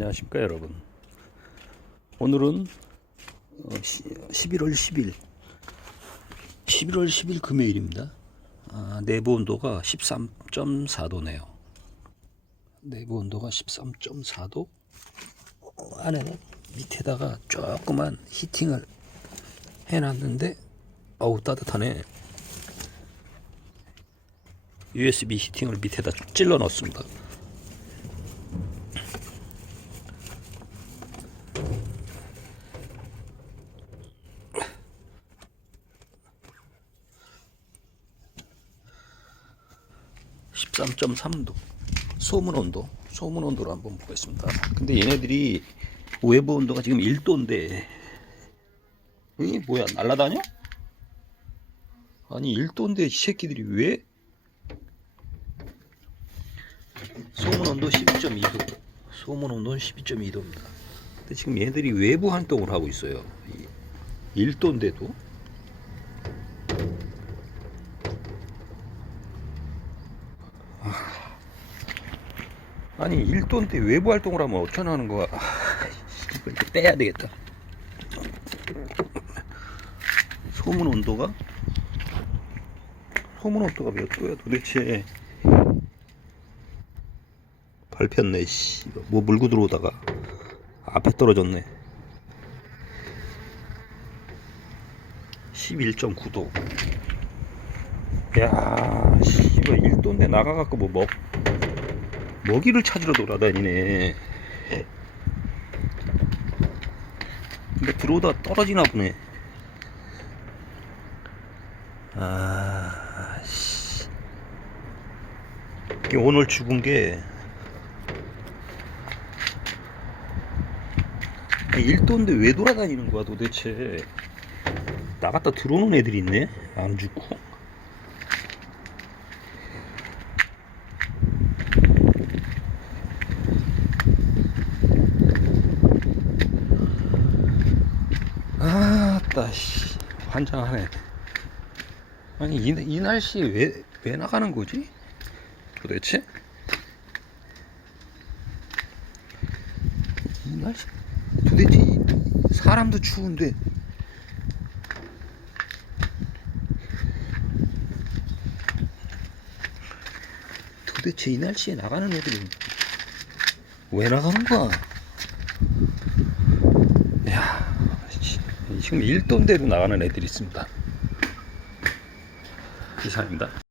안녕하십니까 여러분. 오늘은 어, 시- 11월 10일. 11월 10일 금요일입니다. 아, 내부 온도가 13.4도네요. 내부 온도가 13.4도 안에는 밑에다가 조그만 히팅을 해놨는데 어우 따뜻하네. USB 히팅을 밑에다 찔러 넣습니다 (13.3도) 소문 온도 소문 온도로 한번 보겠습니다. 근데 얘네들이 외부 온도가 지금 1도인데 이 뭐야 날라다녀? 아니 1도인데 이 새끼들이 왜? 소문 온도 12.2도. 소문 온도는 12.2도입니다. 근데 지금 얘들이 외부 활동을 하고 있어요. 1도인데도 아니 1도인데 외부 활동을 하면 어쩌나는 거야. 아, 이거 빼야 되겠다. 소문 온도가? 소문 온도가 몇 도야 도대체? 밟혔네 씨. 뭐 물고 들어오다가 앞에 떨어졌네. 11.9도. 야 씨발 1도인데 나가갖고 뭐 먹, 먹이를 찾으러 돌아다니네. 근데 들어오다 떨어지나 보네. 아, 씨. 오늘 죽은 게 1도인데 왜 돌아다니는 거야 도대체? 나갔다 들어오는 애들이 있네? 안 죽고 아따 씨. 환장하네. 아니 이, 이 날씨에 왜, 왜 나가는 거지? 도대체? 이 날씨? 도대체 이, 사람도 추운데. 도대체 이 날씨에 나가는 애들이 왜 나가는 거야? 야, 씨, 지금 1도인데도 나가는 애들이 있습니다. 이상입니다.